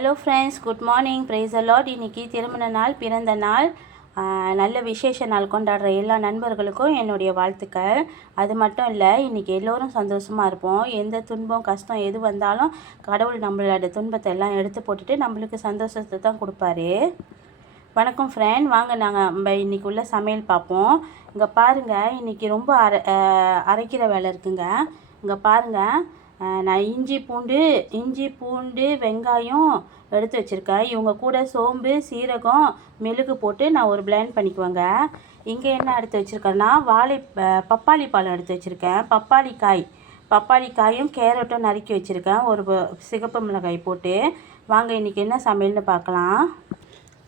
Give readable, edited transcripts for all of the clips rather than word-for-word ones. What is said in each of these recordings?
Hello friends, good morning. Praise the lord. இன்றைக்கி திருமண நாள், பிறந்த நாள், நல்ல விசேஷ நாள் கொண்டாடுற எல்லா நண்பர்களுக்கும் என்னுடைய வாழ்த்துக்கள். அது மட்டும் இல்லை, இன்றைக்கி எல்லோரும் சந்தோஷமாக இருப்போம். எந்த துன்பம் கஷ்டம் எது வந்தாலும் கடவுள் நம்மளோட துன்பத்தை எல்லாம் எடுத்து போட்டுட்டு நம்மளுக்கு சந்தோஷத்தை தான் கொடுப்பாரு. வணக்கம் ஃப்ரெண்ட், வாங்க நம்ம இன்றைக்கி உள்ள சமையல் பார்ப்போம். இங்கே பாருங்கள், இன்றைக்கி ரொம்ப அரைக்கிற வேலை இருக்குங்க. இங்கே பாருங்கள், நான் இஞ்சி பூண்டு வெங்காயம் எடுத்து வச்சுருக்கேன். இவங்க கூட சோம்பு சீரகம் மிளகு போட்டு நான் ஒரு பிளெண்ட் பண்ணிக்குவேங்க. இங்கே என்ன எடுத்து வச்சுருக்கேன்னா பப்பாளி பழம் எடுத்து வச்சுருக்கேன். பப்பாளிக்காயும் கேரட்டும் நறுக்கி வச்சுருக்கேன். ஒரு சிகப்பு மிளகாய் போட்டு. வாங்க இன்றைக்கி என்ன சமையல்னு பார்க்கலாம்.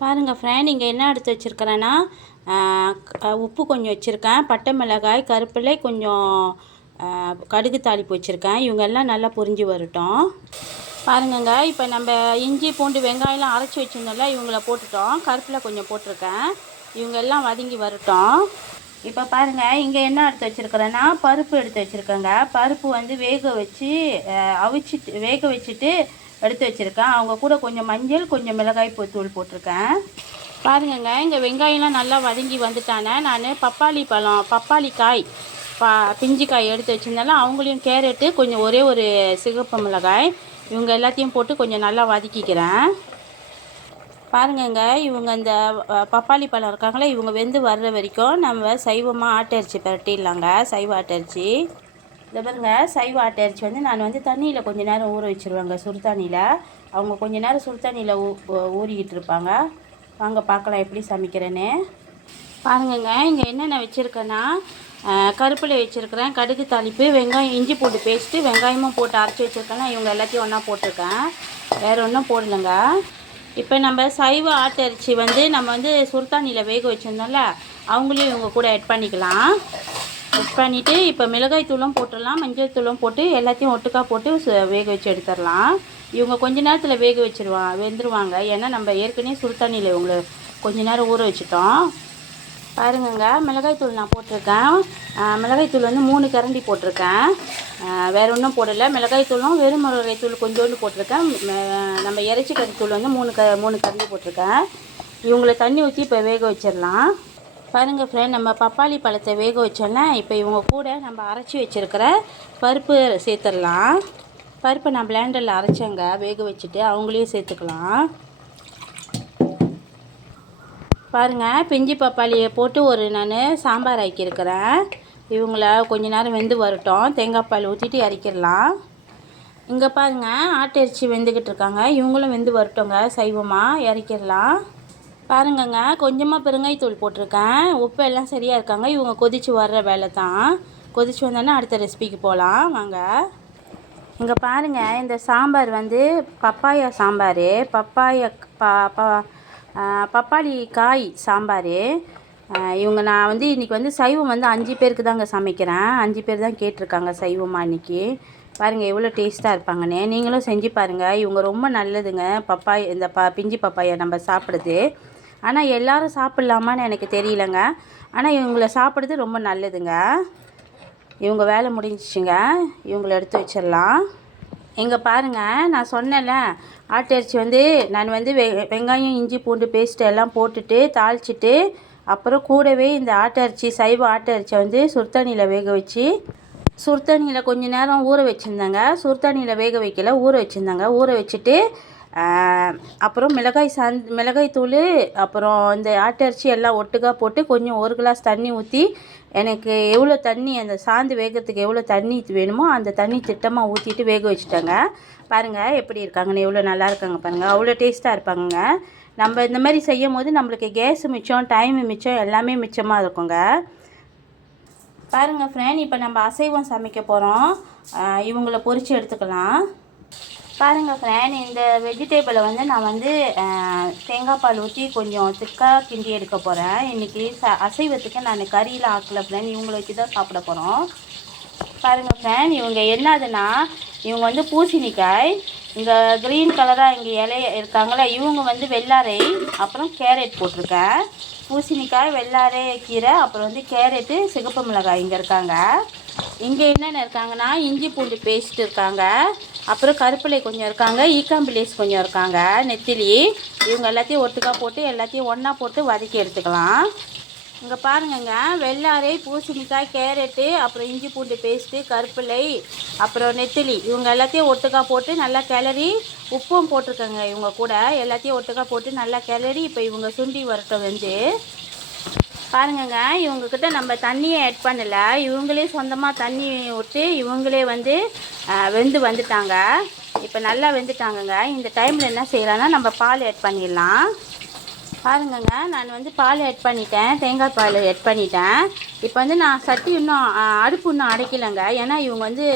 பாருங்கள் ஃப்ரெண்ட், இங்கே என்ன எடுத்து வச்சுருக்கிறேன்னா உப்பு கொஞ்சம் வச்சுருக்கேன், பட்டை மிளகாய், கருப்பிலை, கொஞ்சம் கடுகு தாளிப்பு வச்சுருக்கேன். இவங்க எல்லாம் நல்லா பொரிஞ்சு வரட்டும். பாருங்கங்க, இப்போ நம்ம இஞ்சி பூண்டு வெங்காயம்லாம் அரைச்சி வச்சுருந்தோம்ல, இவங்கள போட்டுட்டோம். கருப்பிலை கொஞ்சம் போட்டிருக்கேன். இவங்க எல்லாம் வதங்கி வரட்டும். இப்போ பாருங்கள், இங்கே என்ன எடுத்து வச்சுருக்கிறேன்னா பருப்பு எடுத்து வச்சுருக்கேங்க. பருப்பு வந்து வேக வச்சுட்டு எடுத்து வச்சுருக்கேன். அவங்க கூட கொஞ்சம் மஞ்சள், கொஞ்சம் மிளகாய் தூள் போட்டிருக்கேன். பாருங்கங்க, இங்கே வெங்காயம்லாம் நல்லா வதங்கி வந்துட்டானே. நான் பப்பாளிக்காய் பிஞ்சிக்காய் எடுத்து வச்சுருந்தாலும் அவங்களையும் கேரட்டு, கொஞ்சம் ஒரே ஒரு சிகப்பு மிளகாய், இவங்க எல்லாத்தையும் போட்டு கொஞ்சம் நல்லா வதக்கிக்கிறேன். பாருங்கங்க, இவங்க இந்த பப்பாளி பழம் இருக்காங்களே, இவங்க வெந்து வர்ற வரைக்கும் நம்ம சைவமாக ஆட்டரிச்சி பரட்டிடலாங்க. சைவ ஆட்டரிச்சி இதை பாருங்க. சைவ ஆட்டரிச்சி வந்து நான் வந்து தண்ணியில் கொஞ்சம் நேரம் ஊற வச்சுருவாங்க, சுடுதண்ணியில். அவங்க கொஞ்சம் நேரம் சுடுதண்ணியில் ஊறிக்கிட்டு இருப்பாங்க. வாங்க பார்க்கலாம் எப்படி சமைக்கிறேன்னு. பாருங்கங்க, இங்கே என்னென்ன வச்சுருக்கேன்னா கருப்பிலை வச்சுருக்கிறேன், கடுகு தாளிப்பு, வெங்காயம், இஞ்சி பூண்டு பேஸ்ட்டு, வெங்காயமும் போட்டு அரைச்சி வச்சுருக்கேன்னா இவங்க எல்லாத்தையும் ஒன்றா போட்டிருக்கேன். வேறு ஒன்றும் போடலைங்க. இப்போ நம்ம சைவ ஆட்டரிச்சி வந்து நம்ம வந்து சுடுதண்ணியில் வேக வச்சுருந்தோம்ல, அவங்களையும் இவங்க கூட ஆட் பண்ணிக்கலாம். ஆட் பண்ணிவிட்டு இப்போ மிளகாய் தூளும் போட்டுடலாம், மஞ்சள் தூளும் போட்டு எல்லாத்தையும் ஒட்டுக்காக போட்டு வேக வச்சு எடுத்துடலாம். இவங்க கொஞ்ச நேரத்தில் வெந்துருவாங்க. ஏன்னா நம்ம ஏற்கனவே சுடுதண்ணியில் இவங்களை கொஞ்ச நேரம் ஊற வச்சுட்டோம். பாருங்கங்க, மிளகாய்த்தூள் நான் போட்டிருக்கேன். மிளகாய்த்தூள் வந்து 3 கரண்டி போட்டிருக்கேன். வேறு ஒன்றும் போடலை. மிளகாய்த்தூளும் வெறும் மிளகாய்த்தூள் கொஞ்சோண்டு போட்டிருக்கேன். நம்ம இறைச்சி கறித்தூள் வந்து 3 கரண்டி போட்டிருக்கேன். இவங்களை தண்ணி ஊற்றி இப்போ வேக வச்சிடலாம். பாருங்கள் ஃப்ரெண்ட், நம்ம பப்பாளி பழத்தை வேக வச்சோன்னா இப்போ இவங்க கூட நம்ம அரைச்சி வச்சுருக்கிற பருப்பு சேர்த்துடலாம். பருப்பை நான் பிளெண்டரில் அரைச்சேங்க, வேக வச்சுட்டு அவங்களையும் சேர்த்துக்கலாம். பாருங்கள், பிஞ்சு பப்பாளியை போட்டு நான் சாம்பார் ஆக்கியிருக்கிறேன். இவங்கள கொஞ்ச நேரம் வெந்து வரட்டும். தேங்காய் பால் ஊற்றிட்டு இறக்கிடலாம். இங்கே பாருங்கள், ஆட்டரிச்சி வெந்துக்கிட்டு இருக்காங்க. இவங்களும் வெந்து வரட்டோங்க. சைவமாக இறக்கிடலாம். பாருங்கங்க, கொஞ்சமாக பெருங்காயத்தூள் போட்டிருக்கேன். உப்பு எல்லாம் சரியாக இருக்காங்க. இவங்க கொதித்து வர்ற வேலை தான். கொதித்து வந்தோன்னா அடுத்த ரெசிபிக்கு போகலாம். வாங்க. இங்கே பாருங்கள், இந்த சாம்பார் வந்து பப்பாயா சாம்பார், பப்பாளி காய் சாம்பார். இவங்க நான் வந்து இன்றைக்கி வந்து சைவம் வந்து 5 பேருக்கு தாங்க சமைக்கிறேன். 5 பேர் தான் கேட்டிருக்காங்க சைவமாக இன்றைக்கி. பாருங்கள் எவ்வளோ டேஸ்ட்டாக இருப்பாங்கன்னு. நீங்களும் செஞ்சு பாருங்கள். இவங்க ரொம்ப நல்லதுங்க. இந்த பிஞ்சு பப்பாயை நம்ம சாப்பிடுது. ஆனால் எல்லோரும் சாப்பிட்லாமான்னு எனக்கு தெரியலங்க. ஆனால் இவங்கள சாப்பிடுறது ரொம்ப நல்லதுங்க. இவங்க வேலை முடிஞ்சிச்சுங்க. இவங்கள எடுத்து வச்சிடலாம். இங்கே பாருங்கள், நான் சொன்னேன்ல, ஆட்டரிச்சி வந்து நான் வந்து வெங்காயம் இஞ்சி பூண்டு பேஸ்ட்டு எல்லாம் போட்டுட்டு தாளிச்சிட்டு அப்புறம் கூடவே இந்த சைவ ஆட்டரிச்சியை வந்து சுடுதண்ணியில் வேக வச்சு சுடுதண்ணியில் கொஞ்சம் நேரம் ஊற வச்சுருந்தாங்க. சுடுதண்ணியில் வேக வைக்கல, ஊற வச்சுருந்தாங்க. ஊற வச்சுட்டு அப்புறம் மிளகாய் தூள், அப்புறம் இந்த ஆட்டரிச்சி எல்லாம் ஒட்டுக்காக போட்டு கொஞ்சம் 1 கிளாஸ் தண்ணி ஊற்றி, எனக்கு எவ்வளோ தண்ணி அந்த சாந்து வேகிறதுக்கு எவ்வளோ தண்ணி வேணுமோ அந்த தண்ணி திட்டமாக ஊற்றிட்டு வேக வச்சுட்டாங்க. பாருங்கள் எப்படி இருக்காங்கன்னு, எவ்வளோ நல்லா இருக்காங்க பாருங்கள். அவ்வளோ டேஸ்ட்டாக இருப்பாங்க. நம்ம இந்த மாதிரி செய்யும் போது நம்மளுக்கு கேஸு மிச்சம், டைமு மிச்சம், எல்லாமே மிச்சமாக இருக்குங்க. பாருங்கள் ஃப்ரெண்ட், இப்போ நம்ம அசைவம் சமைக்க போகிறோம். இவங்கள பொரித்து எடுத்துக்கலாம். பாருங்கள் ஃப்ரெண்ட், இந்த வெஜிடேபிளை வந்து நான் வந்து தேங்காய் பால் ஊற்றி கொஞ்சம் திக்காக கிண்டி எடுக்க போகிறேன். இன்றைக்கி அசைவத்துக்கு நான் கறியில் ஆக்கலை ஃப்ரெண்ட், இவங்கள வச்சு தான் சாப்பிட போகிறோம். பாருங்கள் ஃப்ரெண்ட், இவங்க என்னதுன்னா இவங்க வந்து பூசணிக்காய், இங்கே க்ரீன் கலராக இங்கே இலைய இருக்காங்களே, இவங்க வந்து வெள்ளாரை, அப்புறம் கேரட் போட்டிருக்கேன். பூசணிக்காய், வெள்ளாரை கீரை, அப்புறம் வந்து கேரட்டு, சிகப்பு மிளகாய் இங்கே இருக்காங்க. இங்கே என்னென்ன இருக்காங்கன்னா இஞ்சி பூண்டு பேஸ்ட் இருக்காங்க, அப்புறம் கருப்பிலை கொஞ்சம் இருக்காங்க, ஈக்காம்பிலேஸ் கொஞ்சம் இருக்காங்க, நெத்திலி. இவங்க எல்லாத்தையும் ஒட்டுக்கா போட்டு எல்லாத்தையும் ஒன்றா போட்டு வதக்கி எடுத்துக்கலாம். இங்கே பாருங்கங்க, வெள்ளாரை, பூசணிக்காய், கேரட்டு, அப்புறம் இஞ்சி பூண்டு பேஸ்ட்டு, கருப்பிலை, அப்புறம் நெத்திலி இவங்க எல்லாத்தையும் ஒட்டுக்கா போட்டு நல்லா கிளறி, உப்பும் போட்டிருக்கேங்க இவங்க கூட. எல்லாத்தையும் ஒட்டுக்கா போட்டு நல்லா கிளறி இப்போ இவங்க சுண்டி வரட்டும் வந்து. பாருங்கங்க, இவங்கக்கிட்ட நம்ம தண்ணியை ஆட் பண்ணலை, இவங்களே சொந்தமாக தண்ணி விட்டு இவங்களே வந்து வெந்து வந்துட்டாங்க. இப்போ நல்லா வெந்துட்டாங்கங்க. இந்த டைமில் என்ன செய்யலான்னா நம்ம பால் ஆட் பண்ணிடலாம். பாருங்கங்க, நான் வந்து பால் ஆட் பண்ணிட்டேன், தேங்காய் பால் ஆட் பண்ணிட்டேன். இப்போ வந்து நான் சட்டி இன்னும் அடுப்பு இன்னும் அடைக்கலைங்க. ஏன்னா இவங்க வந்து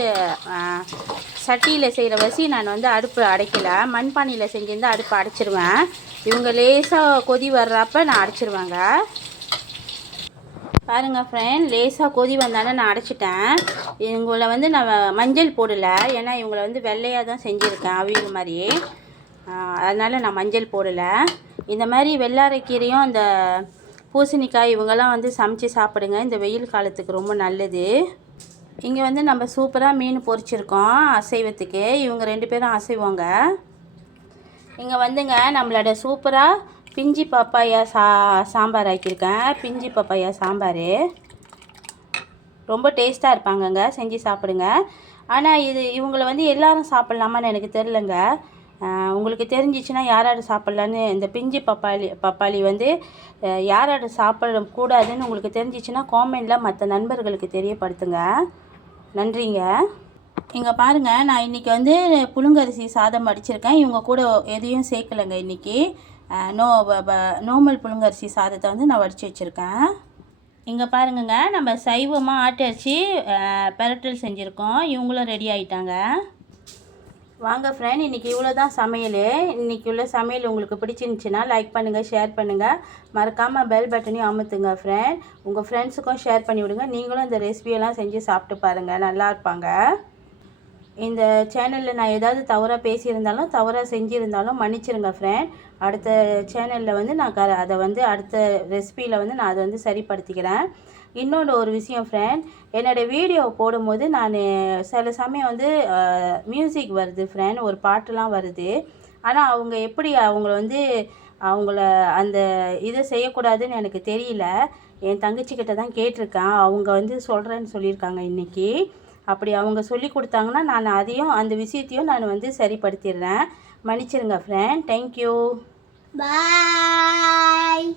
சட்டியில் செய்கிற வசி நான் வந்து அடுப்பு அடைக்கலை. மண்பானையில் செஞ்சிருந்தால் அடுப்பு அடைச்சிருவேன். இவங்க லேசாக கொதி வர்றப்ப நான் அடைச்சிருவேங்க. பாருங்கள் ஃப்ரெண்ட், லேசாக கொதி வந்தானே நான் அடைச்சிட்டேன். இவங்களை வந்து நான் மஞ்சள் போடலை, ஏன்னா இவங்களை வந்து வெள்ளையாக தான் செஞ்சுருக்கேன் அவிங்க மாதிரி. அதனால் நான் மஞ்சள் போடலை. இந்த மாதிரி வெள்ளாரைக்கீரையும் இந்த பூசணிக்காய் இவங்கெல்லாம் வந்து சமைச்சு சாப்பிடுங்க, இந்த வெயில் காலத்துக்கு ரொம்ப நல்லது. இங்கே வந்து நம்ம சூப்பராக மீன் பொரிச்சிருக்கோம் அசைவத்துக்கு. இவங்க 2 பேரும் அசைவோங்க. இங்கே வந்துங்க நம்மளோட சூப்பராக பிஞ்சி பப்பாயா சாம்பார் ஆக்கியிருக்கேன். பிஞ்சி பப்பாயா சாம்பார் ரொம்ப டேஸ்ட்டாக இருப்பாங்கங்க, செஞ்சு சாப்பிடுங்க. ஆனால் இவங்களை வந்து எல்லோரும் சாப்பிட்லாமான்னு எனக்கு தெரிலங்க. உங்களுக்கு தெரிஞ்சிச்சுன்னா யார் சாப்பிட்லான்னு, இந்த பிஞ்சி பப்பாளி வந்து யார் சாப்பிடக்கூடாதுன்னு உங்களுக்கு தெரிஞ்சிச்சுன்னா காமெண்டில் மற்ற நண்பர்களுக்கு தெரியப்படுத்துங்க. நன்றிங்க. இங்கே பாருங்கள், நான் இன்றைக்கி வந்து புழுங்கரிசி சாதம் அடிச்சிருக்கேன். இவங்க கூட எதையும் சேர்க்கலைங்க. இன்றைக்கி நார்மல் புழுங்கரிசி சாதத்தை வந்து நான் வடித்து வச்சுருக்கேன். இங்கே பாருங்கங்க, நம்ம சைவமாக ஆட்டரிசி பெரட்டல் செஞ்சுருக்கோம். இவங்களும் ரெடி ஆகிட்டாங்க. வாங்க ஃப்ரெண்ட், இன்றைக்கி இவ்வளோ தான் சமையல். இன்றைக்கி உள்ள சமையல் உங்களுக்கு பிடிச்சிருந்துச்சின்னா லைக் பண்ணுங்கள், ஷேர் பண்ணுங்கள், மறக்காமல் பெல் பட்டனையும் அமுத்துங்க ஃப்ரெண்ட். உங்கள் ஃப்ரெண்ட்ஸுக்கும் ஷேர் பண்ணி விடுங்க. நீங்களும் இந்த ரெசிபியெல்லாம் செஞ்சு சாப்பிட்டு பாருங்கள், நல்லா இருப்பாங்க. இந்த சேனலில் நான் ஏதாவது தவறாக பேசியிருந்தாலும் தவறாக செஞ்சுருந்தாலும் மன்னிச்சிருங்க ஃப்ரெண்ட். அடுத்த சேனலில் வந்து நான் அதை வந்து அடுத்த ரெசிபியில் வந்து நான் அதை வந்து சரிப்படுத்திக்கிறேன். இன்னொன்று ஒரு விஷயம் ஃப்ரெண்ட், என்னோடய வீடியோ போடும்போது நான் சில சமயம் வந்து மியூசிக் வருது ஃப்ரெண்ட், ஒரு பாட்டுலாம் வருது. ஆனால் அவங்க எப்படி அவங்கள அந்த இதை செய்யக்கூடாதுன்னு எனக்கு தெரியல. என் தங்கச்சிக்கிட்ட தான் கேட்டிருக்கேன். அவங்க வந்து சொல்கிறேன்னு சொல்லியிருக்காங்க இன்றைக்கி. அப்படி அவங்க சொல்லி கொடுத்தாங்கன்னா நான் அந்த விஷயத்தையும் நான் வந்து சரிப்படுத்திடுறேன். மன்னிச்சிருங்க ஃப்ரெண்ட். தேங்க்யூ. பாய்.